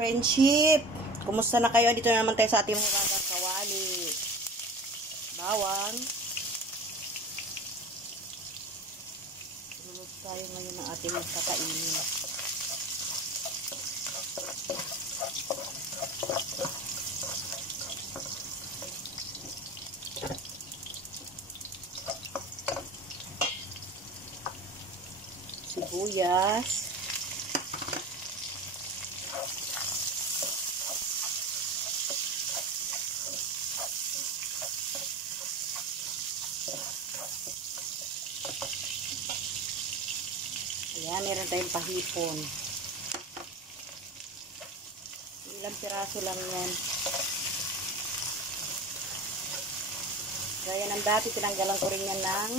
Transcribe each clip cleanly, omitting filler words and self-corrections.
friendship. Kumusta na kayo? Dito na naman tayo sa ating mga kawali. Bawang. Lulot tayo ngayon ng ating kakainin. Sibuyas. Ayan, meron tayong pahipon. Ilang piraso lang yan. Gaya ng dati, tinanggalan ko rin yan ng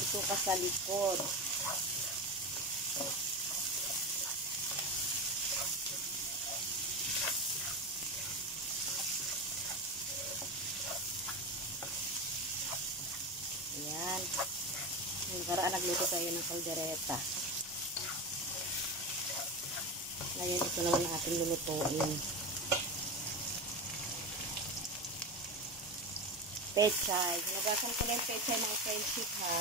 bituka sa likod. Ayan. Yung nakaraan nagluto tayo ng kaldereta. Ngayon ito naman ang ating lulutuin. Pechay. Hinugasan ko na yung pechay mga friendship ha.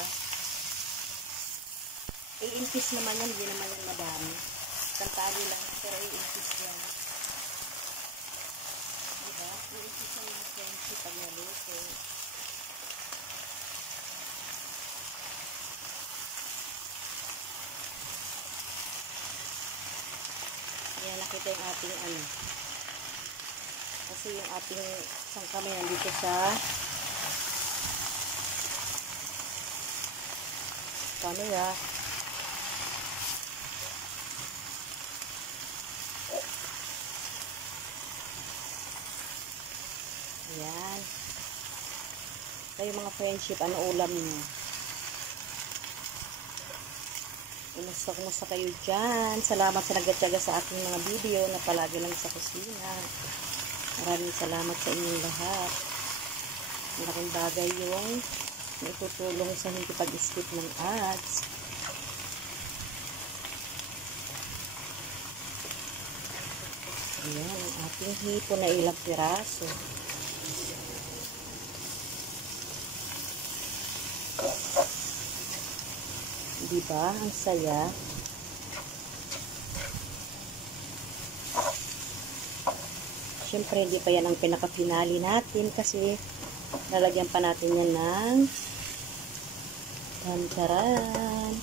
I-impis naman yan. Hindi naman yan madami. Santali lang. Pero i-impis yan. Diba? I-impis yan mga friendship pag naluto. Ayan, nakita yung ating ano. Kasi yung ating isang kamay nandito sa camera. Ayan. Kayo mga friendship, ano ulam niyo? Kumusta kayo dyan? Salamat sa nagtyaga sa aking mga video na palagi lang sa kusina. Maraming salamat sa inyong lahat. Malaking bagay yung naitutulong sa hindi pag-skip ng ads. Ayan, ang ating hipon na ilang piraso. Diba? Ang saya. Siyempre, hindi pa yan ang pinaka-finale natin kasi lalagyan pa natin yan ng tantaran.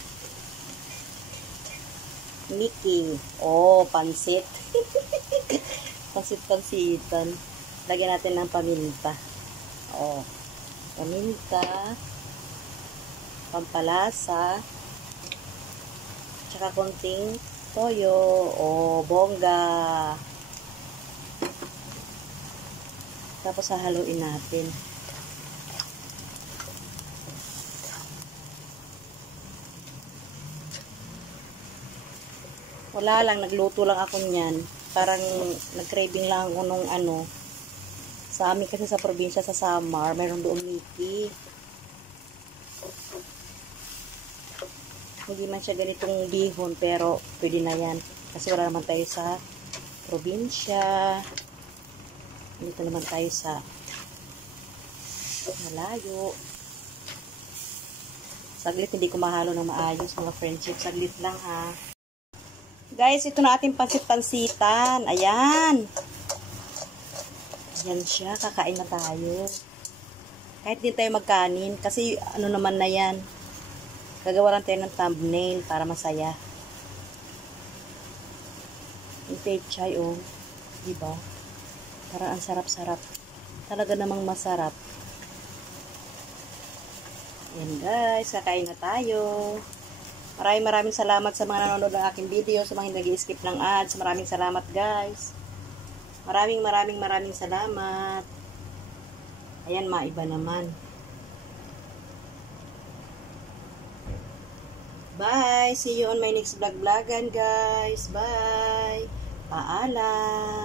Mickey. Oh, pansit. Pansit-pansitan. Lagyan natin ng paminta. Oh, paminta. Pampalasa. Tsaka konting toyo o bongga. Tapos hahaluin natin. Wala lang, nagluto lang ako niyan. Parang nag-craving lang ako nung ano. Sa amin kasi sa probinsya sa Samar, mayroon doon Mickey. Hindi man siya ganitong bihon, pero pwede na yan. Kasi wala naman tayo sa probinsya. Dito naman tayo sa malayo. Saglit, hindi ko mahalo ng maayos mga friendship. Saglit lang ha. Guys, ito na ating pansit-pansitan. Ayan. Ayan siya. Kakain na tayo. Kahit din tayo magkanin. Kasi ano naman na yan. Gagawa lang tayo ng thumbnail para masaya. Yung pechay, oh. Diba? Parang ang sarap-sarap. Talaga namang masarap. Yan guys, kakain na tayo. Maraming salamat sa mga nanonood ng aking video, sa mga hindi nag-skip ng ads. Maraming salamat guys. Maraming salamat. Ayan, maiba naman. Bye! See you on my next vlog-vlogan guys. Bye! Paalam!